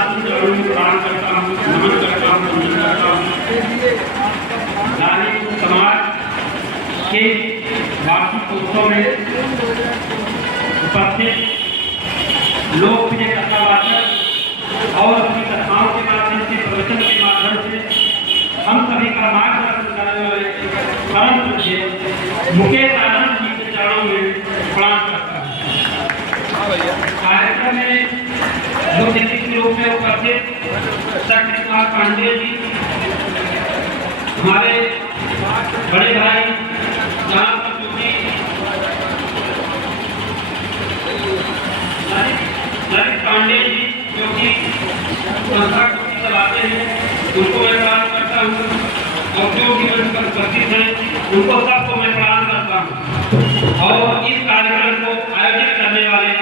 समाज के चरणों में प्रणाम करता हूँ, नमन करता हूँ, वंदन करता हूँ। धार्मिक समाज के वार्षिक उत्सव में उपस्थित लोकप्रिय कथावाचक और अपनी कथाओं के माध्यम से, प्रवचन के माध्यम से हम सभी का मार्गदर्शन करने वाले परम पूज्य मुकेश आनंद जी के चरणों में प्रणाम करता हूँ। कार्यक्रम में मुख्य अतिथि के रूप में उपस्थित डॉक्टर कुमार पांडे जी, हमारे बड़े भाई जहाँ ललित पांडे जी जो कि संस्था चलाते हैं, उनको मैं प्रणाम करता हूँ। और जो भी उनका उपस्थित है उनको सबको मैं प्रणाम करता हूँ। और इस कार्यक्रम को आयोजित करने वाले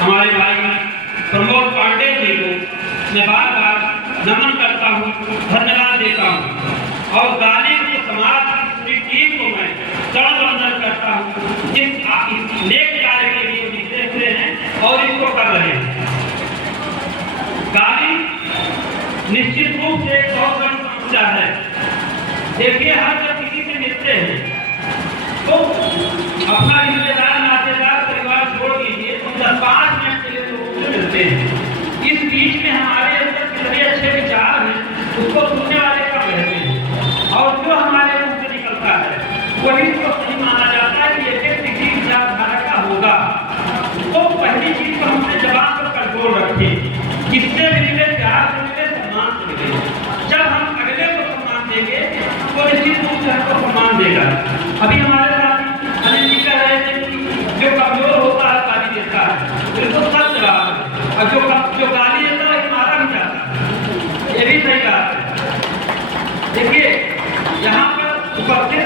हमारे भाई प्रमोद पांडे जी को मैं बार बार नमन करता हूँ, धन्यवाद देता हूँ। और गाने को समाज की टीम को मैं चरण वंदन करता हूँ, जिस नेक कार्य के लिए निकले हुए हैं और इसको कर रहे हैं। गाली निश्चित रूप से एक बहुत बड़ी समस्या है। देखिए, हर जब किसी से मिलते हैं तो अपना रिश्तेदार, नातेदार, परिवार छोड़ दीजिए तो 5 मिनट के लिए लोगों से मिलते हैं। इस बीच में हमारे अंदर कितने अच्छे विचार हैं उसको सुनने वाले कम रहते हैं, और जो हमारे मुंह से निकलता है वही तो सही माना जाता है कि एक किसी विचारधारा का होगा। तो पहली चीज को हमने जवाब पर कंट्रोल रखे, किससे मिले, प्यार से मिले, सम्मान से मिले। जब हम अगले को सम्मान देंगे तो निश्चित रूप से हमको सम्मान देगा। अभी हमारे साथ अनिल जी कह रहे थे कि जो कमजोर होता है गाली देता है, बिल्कुल सच रहा है, और जो गाली देता है मारा भी जाता है, ये भी सही बात है। देखिए, यहाँ पर उपस्थित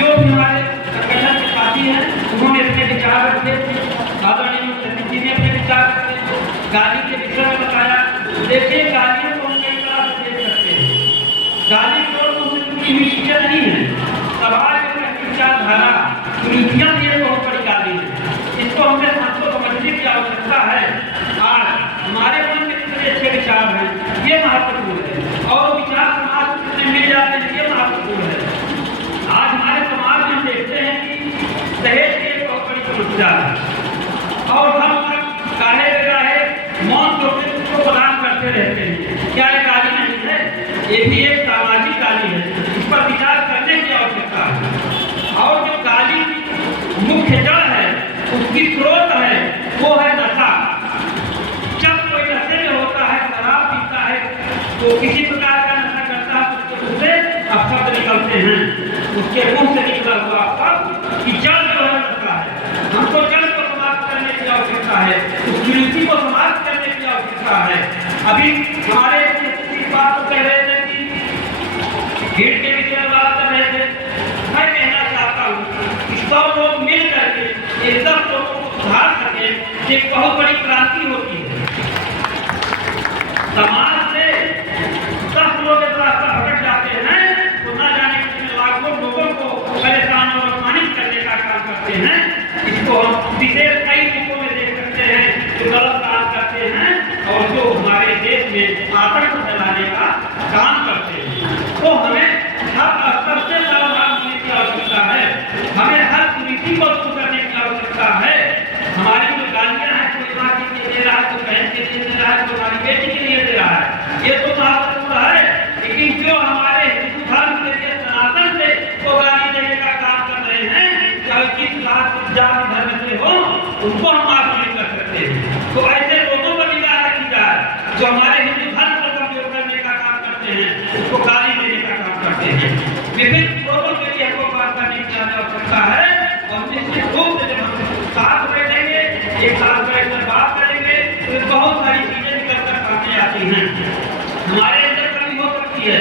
जो भी हमारे संगठन के साथी हैं उन्होंने अपने विचार रखे, आदरणीय मुख्यमंत्री जी ने अपने विचार रखे, गाली के विषय में बताया। देखिए, गालियों को हम कई तरह से देख सकते हैं। गाली केवल उनसे जुड़ी हुई चीजें नहीं है, समाज में विचारधारा, नीतियां ये बहुत बड़ी गाली है। इसको हमें सबको समझने की आवश्यकता है। आज हमारे मन में कितने अच्छे विचार हैं ये महत्वपूर्ण है, और विचार समाज में कितने मिल जाते हैं ये महत्वपूर्ण है। आज हमारे समाज में हम देखते हैं कि दहेज की एक बहुत बड़ी समस्या है, और हम काहे बेगाहे मौत को प्रदान करते रहते हैं। क्या ये गाली नहीं है? ये भी एक सामाजिक गाली है, इस पर विचार करने की आवश्यकता है। और जो गाली मुख्य जड़ है, उसकी स्रोत है, वो है नशा। जब कोई नशे में होता है, शराब पीता है, तो किसी प्रकार का नशा करता है, उसके मुंह से अपशब्द निकलते हैं, उसके मुंह से निकला हुआ अपशब्द की जड़ जो है नशा है। हमको जड़ को समाप्त करने की आवश्यकता है, उस कुरीति को समाप्त करने की आवश्यकता है। अभी हमारे बात कह रहे थे कि भीड़ के विषय में बात कर रहे थे। मैं कहना चाहता हूँ कि 100 लोग मिल करके ये 10 लोगों को सुधार सके, एक बहुत बड़ी क्रांति होती है। समाज से 10 लोग इस रास्ता भटक जाते हैं तो न जाने कितने लाखों लोगों को परेशान और अपमानित करने का काम करते हैं। इसको हम विशेष कई रूपों में देख सकते हैं, जो गलत काम करते हैं और जो हमारे देश में आतंक फैलाने का काम करते हैं। तो हमें हर स्तर से सावधान होने की आवश्यकता है, हमें हर कुरीति को दूर करने की आवश्यकता है। हमारी जो गालियां हैं, कोई माँ के लिए दे रहा है, कोई बहन के लिए दे रहा है, कोई हमारी बेटी के लिए दे रहा है, ये तो महत्वपूर्ण है। लेकिन जो हमारे हिंदू धर्म के लिए सनातन से वो गाली देने का काम कर रहे हैं, चाहे किस जाति धर्म से हो, उनको हम माफ नहीं कर सकते। तो ऐसे लोगों पर निगाह रखी जाए जो हमारे हिंदू धर्म को कमजोर करने का काम करते हैं, उसको गाली देने का काम करते हैं। विभिन्न लोगों के लिए हमको बात करने की आवश्यकता है, और निश्चित रूप से जब हम साथ बैठेंगे, एक साथ बैठकर बात करेंगे, तो बहुत सारी चीजें निकल कर सामने आती हैं। हमारे अंदर कमी हो सकती है,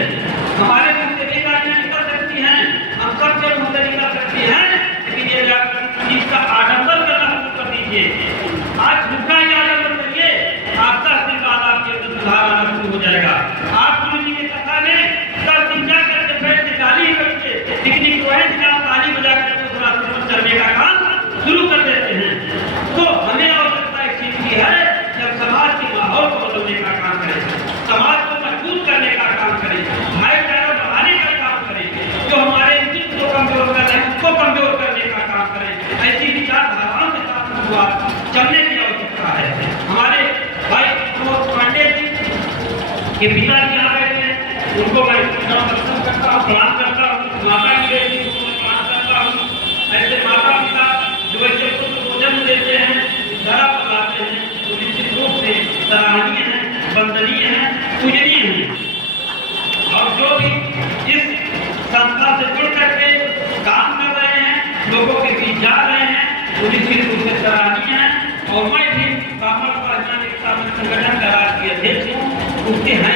हमारे मुंह से भी गालियां निकल सकती हैं, हम सबके मुंह से निकल सकती हैं, लेकिन ये चीज का आडंबर करना शुरू कर दीजिए। आज झूठा ही आडंबर कि पिताजी यहाँ बैठे हैं, उनको मैं दर्शन करता हूँ, प्रणाम करता हूँ, माता की बेटी को मैं प्रणाम करता हूँ। ऐसे माता पिता जो बच्चे को जन्म देते हैं, धरा पर लाते हैं, तो निश्चित रूप से सराहनीय है, वंदनीय है, पूजनीय है। और जो भी इस संस्था से जुड़ करके काम कर रहे हैं, लोगों के बीच जा रहे हैं, तो निश्चित रूप से सराहनीय है। और मैं भी ब्राह्मण समाज संगठन का राष्ट्रीय अध्यक्ष हूँ, उसके हैं